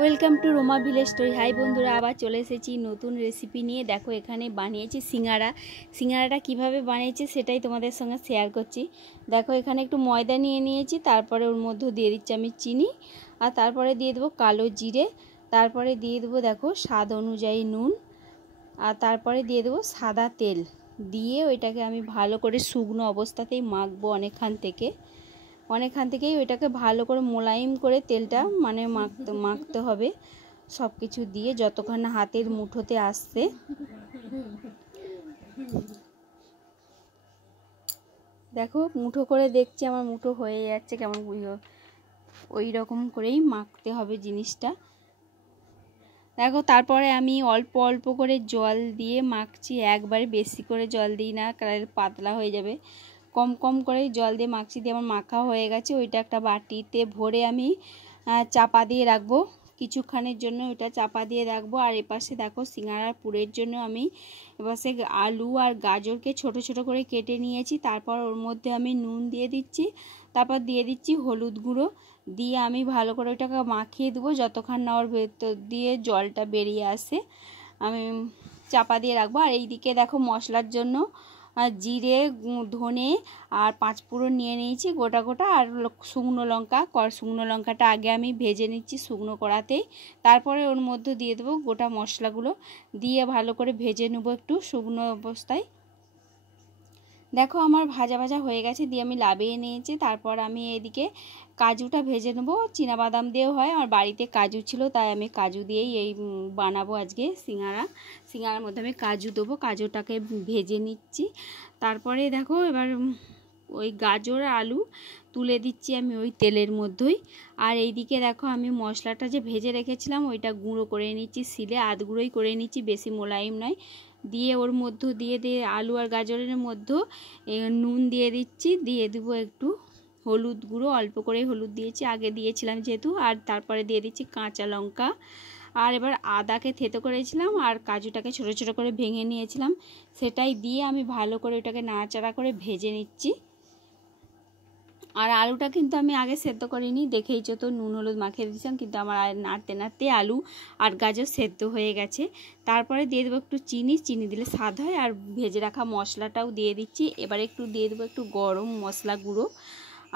Welcome to Roma village story. Hi বন্ধুরা, আবার চলে এসেছি নতুন রেসিপি নিয়ে। দেখো এখানে বানিয়েছি সিঙ্গারাটা কিভাবে বানিয়েছি সেটাই তোমাদের সঙ্গে শেয়ার করছি। দেখো এখানে একটু ময়দা নিয়ে নিয়েছি, তারপরে ওর মধ্যে দিয়ে দিচ্ছি আমি চিনি, আর তারপরে দিয়ে দেবো কালো জিরে, তারপরে দিয়ে দেবো দেখো স্বাদ অনুযায়ী নুন, আর তারপরে দিয়ে দেবো সাদা তেল। দিয়ে ওইটাকে আমি ভালো করে শুকনো অবস্থাতেই মাখবো অনেকখান থেকেই ওইটাকে ভালো করে মোলায়েম করে তেলটা মানে মাখতে হবে সব কিছু দিয়ে, যতক্ষণ না হাতের মুঠোতে আসছে। দেখো মুঠো করে দেখছি, আমার মুঠো হয়ে যাচ্ছে কেমন, ওই রকম করেই মাখতে হবে জিনিসটা। দেখো তারপরে আমি অল্প অল্প করে জল দিয়ে মাখছি, একবারে বেশি করে জল দিই না, কারণ পাতলা হয়ে যাবে। কম কম করে জল দিয়ে মাখছি। দিয়ে আমার মাখা হয়ে গেছে। ওইটা একটা বাটিতে ভরে আমি চাপা দিয়ে রাখবো কিছুক্ষণের জন্য। ওইটা চাপা দিয়ে রাখবো। আর এপাশে দেখো সিঙ্গারার পুরের জন্য আমি এপাশে আলু আর গাজরকে ছোট ছোট করে কেটে নিয়েছি। তারপর ওর মধ্যে আমি নুন দিয়ে দিচ্ছি, তারপর দিয়ে দিচ্ছি হলুদ গুঁড়ো, দিয়ে আমি ভালো করে ওইটাকে মাখিয়ে দেবো যতক্ষণ না ওর ভেতর দিয়ে জলটা বেরিয়ে আসে। আমি চাপা দিয়ে রাখবো। আর এইদিকে দেখো মশলার জন্য জিরে, ধনে আর 5 ফোড়ন নিয়ে নিয়েছি গোটা গোটা, আর শুকনো লঙ্কাটা আগে আমি ভেজে নিচ্ছি শুকনো কড়াতেই। তারপরে ওর মধ্যে দিয়ে দেবো গোটা মশলাগুলো, দিয়ে ভালো করে ভেজে নেবো একটু শুকনো অবস্থায়। দেখো আমার ভাজা হয়ে গেছে, দিয়ে আমি লাবিয়ে নিয়েছি। তারপর আমি এদিকে কাজুটা ভেজে নেবো। চীনাবাদাম দিয়েও হয়, আমার বাড়িতে কাজু ছিল তাই আমি কাজু দিয়েই এই বানাবো আজকে সিঙ্গারার মধ্যে আমি কাজু দেবো। কাজুটাকে ভেজে নিচ্ছি। তারপরে দেখো এবার ওই গাজর আলু তুলে দিচ্ছি আমি ওই তেলের মধ্যেই। আর এইদিকে দেখো আমি মশলাটা যে ভেজে রেখেছিলাম ওইটা গুঁড়ো করে নিচ্ছি, শিলে আধ গুঁড়োই করে নিচ্ছি, বেশি মোলায়েম নয়। দিয়ে ওর মধ্যে দিয়ে আলু আর গাজরের মধ্যে নুন দিয়ে দিচ্ছি, দিয়ে দেবো একটু হলুদ গুঁড়ো, অল্প করে হলুদ দিয়েছি, আগে দিয়েছিলাম যেহেতু। আর তারপরে দিয়ে দিচ্ছি কাঁচা লঙ্কা। আর এবার আদাকে থেতো করেছিলাম আর কাজুটাকে ছোট ছোট করে ভেঙে নিয়েছিলাম, সেটাই দিয়ে আমি ভালো করে ওটাকে নাড়াচাড়া করে ভেজে নিচ্ছি। আর আলুটা কিন্তু আমি আগে সেদ্ধ করিনি, দেখেইছো তো, নুন হলুদ মাখিয়ে দিয়েছিলাম, কিন্তু আমার নাড়তে নাড়তে আলু আর গাজর সেদ্ধ হয়ে গেছে। তারপরে দিয়ে দেবো একটু চিনি দিলে স্বাদ হয়। আর ভেজে রাখা মশলাটাও দিয়ে দিচ্ছি। এবার একটু দিয়ে দেবো একটু গরম মশলা গুঁড়ো।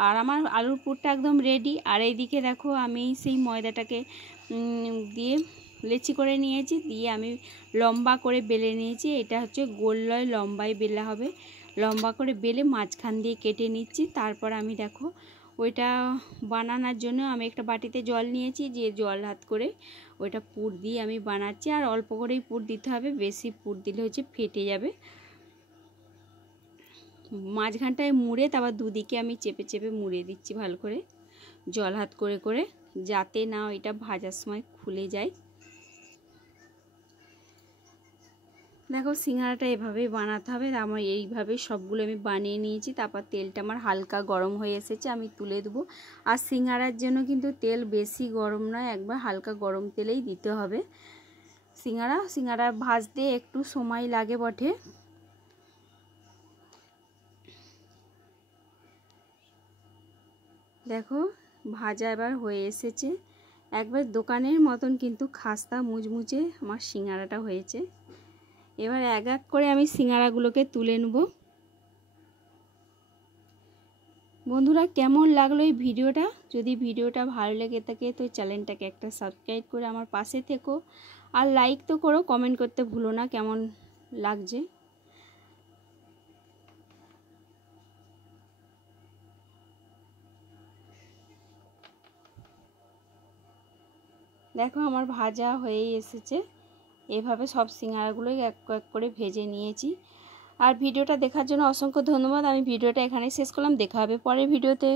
আর আমার আলুর পুরটা একদম রেডি। আর এইদিকে দেখো আমি সেই ময়দাটাকে দিয়ে লেচি করে নিয়েছি, দিয়ে আমি লম্বা করে বেলে নিয়েছি। এটা হচ্ছে গোল নয়, লম্বাই বেলা হবে। লম্বা করে বেলে মাঝখান দিয়ে কেটে নিচ্ছি। তারপর আমি দেখো ওইটা বানানোর জন্য আমি একটা বাটিতে জল নিয়েছি, যে জল হাত করে ওইটা পুর দিয়ে আমি বানাচ্ছি। আর অল্প করেই পুর দিতে হবে, বেশি পুর দিলে হচ্ছে ফেটে যাবে। মাঝখানটায় মুড়ে তারপর দুদিকে আমি চেপে চেপে মুড়ে দিচ্ছি ভালো করে, জল হাত করে করে, যাতে না ওইটা ভাজার সময় খুলে যায়। দেখো সিঙ্গারাটা এভাবেই বানাতে হবে। আমার এইভাবে সবগুলো আমি বানিয়ে নিয়েছি। তারপর তেলটা আমার হালকা গরম হয়ে এসেছে, আমি তুলে দেবো। আর সিঙ্গারার জন্য কিন্তু তেল বেশি গরম নয়, একবার হালকা গরম তেলেই দিতে হবে। সিঙ্গারা ভাজতে একটু সময় লাগে বটে। দেখো ভাজা এবার হয়ে এসেছে, একবার দোকানের মতন কিন্তু খাস্তা মুচমুচে আমার সিঙ্গারাটা হয়েছে। এবার এক এক করে আমি সিঙ্গারাগুলোকে তুলে নেব। বন্ধুরা কেমন লাগলো এই ভিডিওটা? যদি ভিডিওটা ভালো লেগে থাকে তো চ্যানেলটাকে একটা সাবস্ক্রাইব করে আমার পাশে থেকো, আর লাইক তো করো, কমেন্ট করতে ভুলো না কেমন লাগছে। দেখো আমার ভাজা হয়ে এসেছে। এভাবে সব সিঙ্গারাগুলোই এক এক করে ভেজে নিয়েছি। আর ভিডিওটা দেখার জন্য অসংখ্য ধন্যবাদ। আমি ভিডিওটা এখানে শেষ করলাম, দেখা হবে পরের ভিডিওতে।